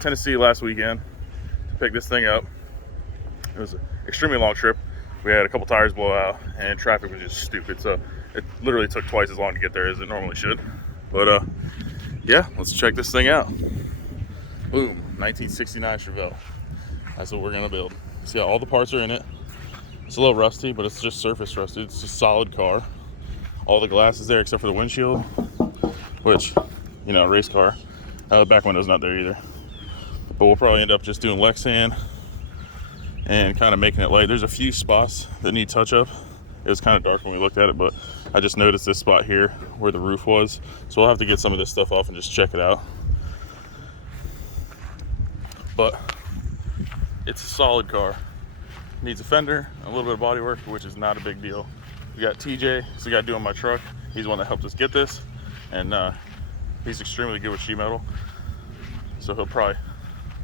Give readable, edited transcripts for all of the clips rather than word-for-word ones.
Tennessee last weekend to pick this thing up. It was an extremely long trip. We had a couple tires blow out and traffic was just stupid. So it literally took twice as long to get there as it normally should. But yeah, let's check this thing out. Boom, 1969 Chevelle. That's what we're gonna build. See how all the parts are in it. It's a little rusty, but it's just surface rusted. It's a solid car. All the glass is there except for the windshield, which, you know, race car. The back window's not there either. But we'll probably end up just doing Lexan and kind of making it light. There's a few spots that need touch up. It was kind of dark when we looked at it, but I just noticed this spot here where the roof was. So we'll have to get some of this stuff off and just check it out. But it's a solid car. Needs a fender, a little bit of body work, which is not a big deal. We got TJ, he's the guy doing my truck. He's the one that helped us get this, and he's extremely good with sheet metal. So he'll probably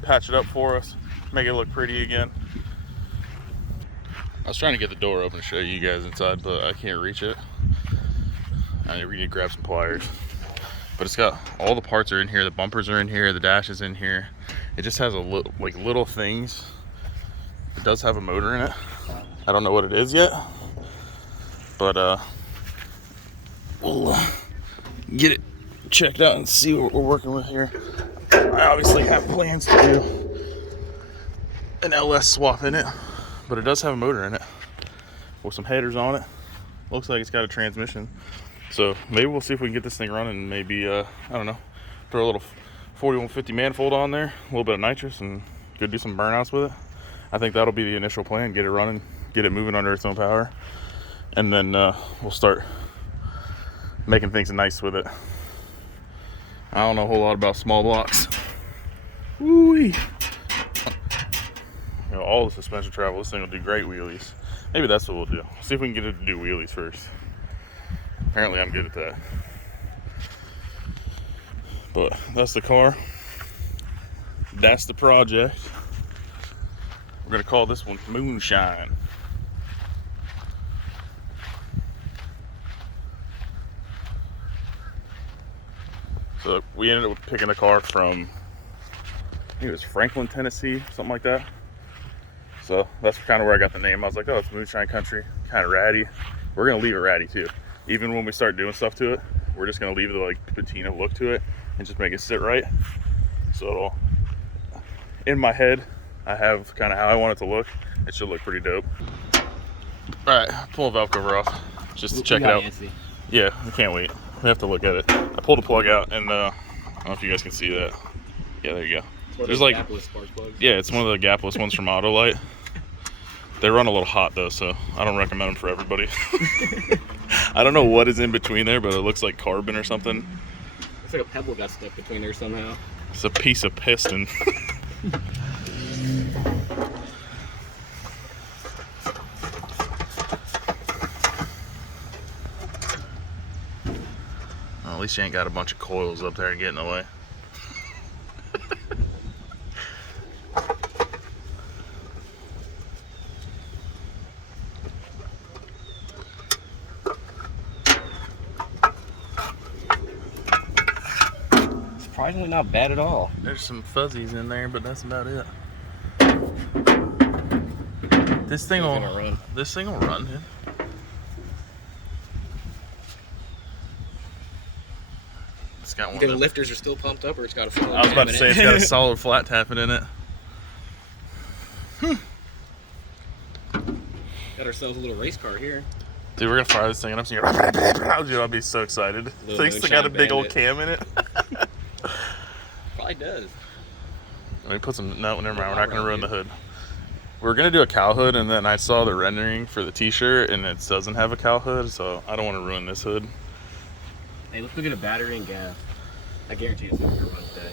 patch it up for us, make it look pretty again. I was trying to get the door open to show you guys inside, but I can't reach it. I need to grab some pliers. But it's got all the parts are in here. The bumpers are in here. The dash is in here. It just has a little things. It does have a motor in it. I don't know what it is yet, but we'll get it checked out and see what we're working with here. I obviously have plans to do an LS swap in it, but it does have a motor in it with some headers on it. Looks like it's got a transmission. So maybe we'll see if we can get this thing running. Maybe, I don't know, throw a little 4150 manifold on there, a little bit of nitrous, and go do some burnouts with it. I think that'll be the initial plan, get it running, get it moving under its own power. And then we'll start making things nice with it. I don't know a whole lot about small blocks. Woo-wee. You know, all the suspension travel, this thing will do great wheelies. Maybe that's what we'll do. See if we can get it to do wheelies first. Apparently I'm good at that. But that's the car. That's the project. We're gonna call this one Moonshine. So we ended up picking a car from, I think it was Franklin, Tennessee, something like that. So that's kind of where I got the name. I was like, oh, it's Moonshine Country, kind of ratty. We're gonna leave it ratty too. Even when we start doing stuff to it, we're just gonna leave the like patina look to it and just make it sit right. So it'll, in my head, I have kind of how I want it to look. It should look pretty dope. All right, pull the valve cover off just to check it out. Nancy. Yeah, I can't wait. We have to look at it. I pulled the plug out, and I don't know if you guys can see that. Yeah, there you go. There's like, spark plugs. Yeah, it's one of the gapless ones from Autolite. They run a little hot though, so I don't recommend them for everybody. I don't know what is in between there, but it looks like carbon or something. Looks like a pebble got stuck between there somehow. It's a piece of piston. Well, at least you ain't got a bunch of coils up there and get in the way. Surprisingly not bad at all. There's some fuzzies in there, but that's about it. This thing will run. This thing will run, dude. It's got one. The lifters are still pumped up, or it's got a full. I was about to say it's got a solid flat tapping in it. Got ourselves a little race car here. Dude, we're gonna fire this thing and I'm seeing dude, I'll be so excited. Thinks they got a big old cam in it. Probably does. Let me put some, no, never mind, we're not gonna ruin the hood. We're gonna do a cow hood, and then I saw the rendering for the t-shirt and it doesn't have a cow hood, so I don't want to ruin this hood. Hey, let's go get a battery and gas. I guarantee it's gonna run today.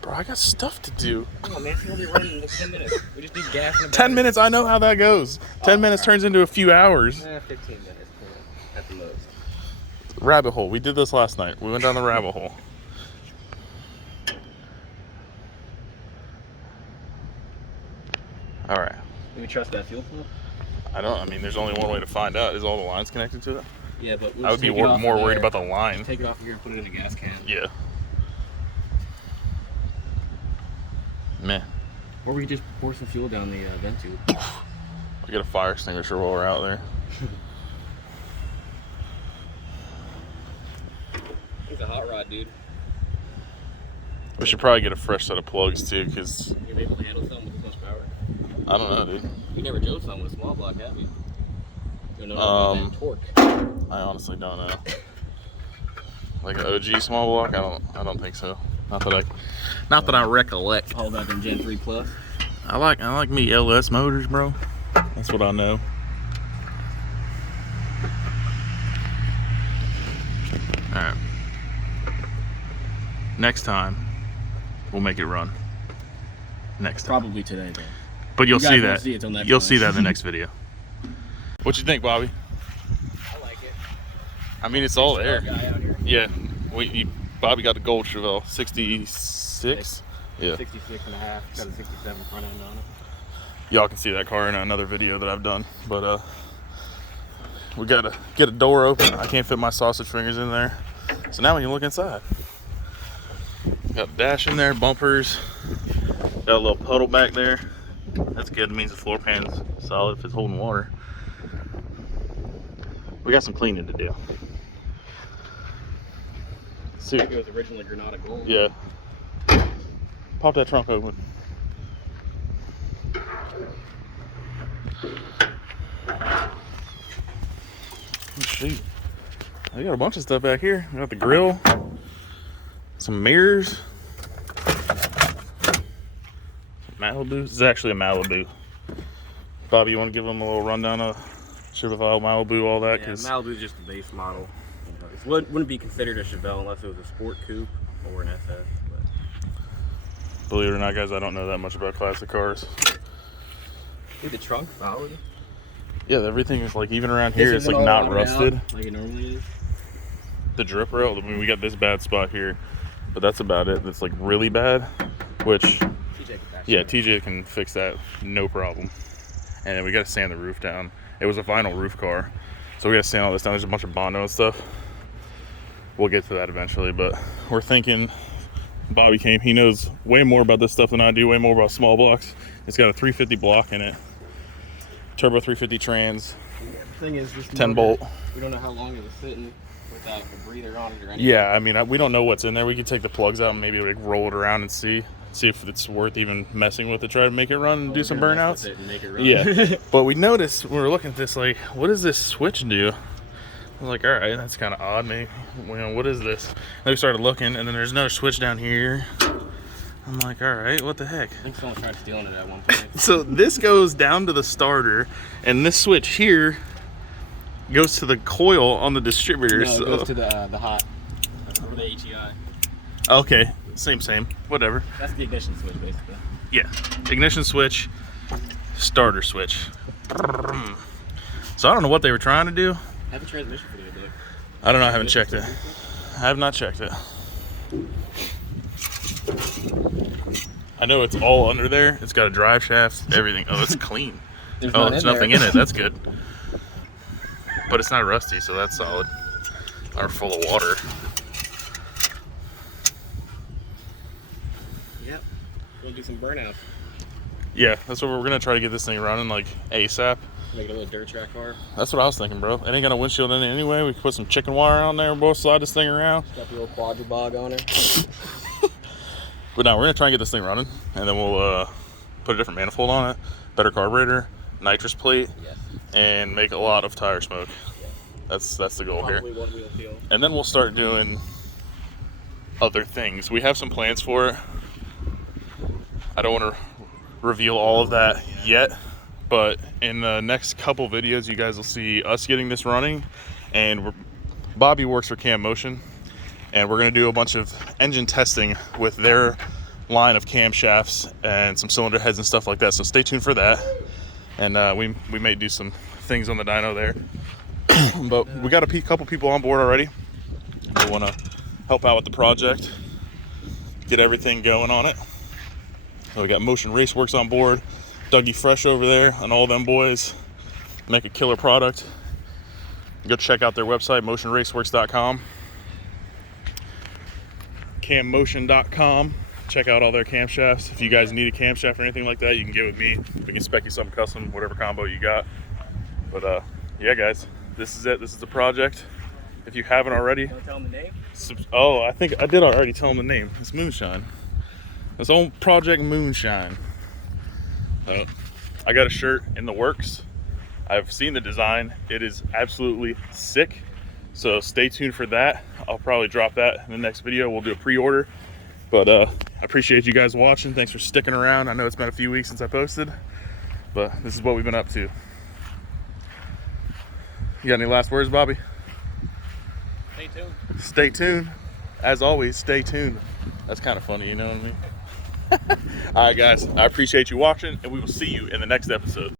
Bro, I got stuff to do. Come on, man, it's gonna be running in like 10 minutes. We just need gas and a battery. 10 minutes, I know how that goes. 10 minutes turns into a few hours. 15 minutes at the most. Rabbit hole, we did this last night. We went down the rabbit hole. All right. Do we trust that fuel pump? I mean, there's only one way to find out. Is all the lines connected to it? Yeah, but I would be more worried about the line. Take it off of here and put it in a gas can. Yeah. Meh. Or we could just pour some fuel down the vent tube. We'll get a fire extinguisher while we're out there. He's a hot rod, dude. We should probably get a fresh set of plugs too, because You're able to handle something with this much power? I don't know, dude. You never drove something with a small block, have you? You don't know about that torque. I honestly don't know. Like an OG small block? I don't think so. Not that I recollect. All about them Gen 3 Plus. I like me LS motors, bro. That's what I know. Alright. Next time, we'll make it run. Next time. Probably today, though. But you'll You guys see won't that. see it till next You'll time. see that in the next video. What you think, Bobby? I like it. I mean, it's all there. Guy out here. Yeah. Bobby got the gold Chevelle. 66? Yeah. 66 and a half. Got a 67 front end on it. Y'all can see that car in another video that I've done. But we gotta get a door open. I can't fit my sausage fingers in there. So now we can look inside. Got a dash in there, bumpers. Got a little puddle back there. That's good. It means the floor pan's solid if it's holding water. We got some cleaning to do. See. I think it was originally Granada Gold. Yeah. Pop that trunk open. Shoot. I got a bunch of stuff back here. I got the grill, some mirrors, Malibu. This is actually a Malibu. Bobby, you want to give them a little rundown of Chevelle, Malibu, all that? Yeah, Malibu's just the base model. It wouldn't be considered a Chevelle unless it was a sport coupe or an SS. But Believe it or not, guys, I don't know that much about classic cars. see the trunk solid. Yeah, everything is like, even around here, This it's isn't like all not rotted rusted. out like it normally is. The drip rail, I mean, we got this bad spot here, but that's about it. That's like really bad, which, TJ can patch yeah, it. TJ can fix that, no problem. And then we got to sand the roof down. It was a vinyl roof car, so we got to sand all this down. There's a bunch of Bondo and stuff. We'll get to that eventually, but we're thinking, Bobby came, he knows way more about this stuff than I do, way more about small blocks. It's got a 350 block in it, turbo 350 trans, Yeah, the thing is, this 10 motor, bolt. we don't know how long it was sitting without a breather on it or anything. Yeah, I mean, we don't know what's in there. We could take the plugs out and maybe like roll it around and see if it's worth even messing with it, try to make it run and do some burnouts. And make it run. Yeah, but we noticed when we were looking at this, like, what does this switch do? I was like, all right, that's kind of odd. Maybe, what is this? And we started looking, and then there's another switch down here. I'm like, all right, what the heck? I think someone tried stealing it at one point. So this goes down to the starter, and this switch here goes to the coil on the distributor. No, so, it goes to the hot, or the HEI. okay, same, whatever. That's the ignition switch, basically. Yeah, ignition switch, starter switch. So I don't know what they were trying to do. Have a transmission video, Dick. I don't know, I haven't checked it. I have not checked it. I know it's all under there. It's got a drive shaft, everything. Oh, it's clean. There's There's nothing in it. That's good. But it's not rusty, so that's solid. Or full of water. Yep. We'll do some burnouts. Yeah, that's what we're gonna try to get this thing running like ASAP. Make it a little dirt track car. That's what I was thinking, bro. It ain't got a windshield in it anyway. We can put some chicken wire on there, bro. Slide this thing around. Got the little quadribog on it. But no, we're gonna try and get this thing running, and then we'll put a different manifold on it, better carburetor, nitrous plate, Yes. and make a lot of tire smoke. Yes. That's the goal here. Probably one wheel feel. And then we'll start doing other things. We have some plans for it. I don't want to reveal all of that yet, but in the next couple videos, you guys will see us getting this running. And Bobby works for Cam Motion, and we're going to do a bunch of engine testing with their line of camshafts and some cylinder heads and stuff like that. So stay tuned for that. And we may do some things on the dyno there. But we got a couple people on board already. They want to help out with the project, get everything going on it. So we got Motion Raceworks on board, Dougie Fresh over there, and all them boys make a killer product. Go check out their website, motionraceworks.com, cammotion.com. check out all their camshafts. If you guys need a camshaft or anything like that, you can get with me. We can spec you something custom, whatever combo you got. But yeah, guys, this is it. This is the project. If you haven't already, Don't tell them the name. Oh, I think I did already tell them the name. It's Moonshine. It's on Project Moonshine. I got a shirt in the works. I've seen the design. It is absolutely sick. So stay tuned for that. I'll probably drop that in the next video. We'll do a pre-order. But I appreciate you guys watching. Thanks for sticking around. I know it's been a few weeks since I posted, but this is what we've been up to. You got any last words, Bobby? Stay tuned. Stay tuned. As always, stay tuned. That's kind of funny, you know what I mean? All right, guys, I appreciate you watching, and we will see you in the next episode.